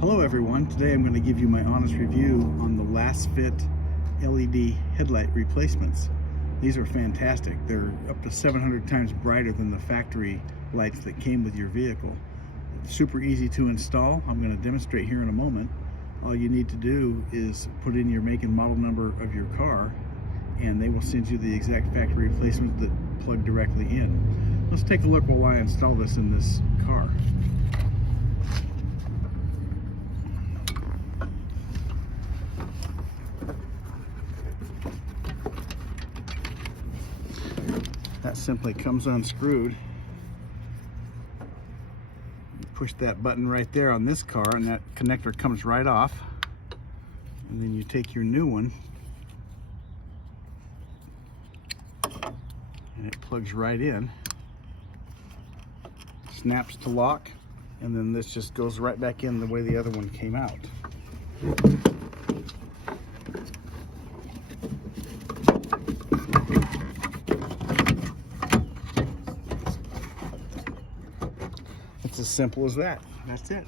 Hello everyone, today I'm going to give you my honest review on the LASFIT LED headlight replacements. These are fantastic. They're up to 700 times brighter than the factory lights that came with your vehicle. It's super easy to install. I'm going to demonstrate here in a moment. All you need to do is put in your make and model number of your car and they will send you the exact factory replacement that plug directly in. Let's take a look while I install this in this car. That simply comes unscrewed. You push that button right there on this car and that connector comes right off. And then you take your new one and it plugs right in. Snaps to lock, and then this just goes right back in the way the other one came out. It's as simple as that. That's it.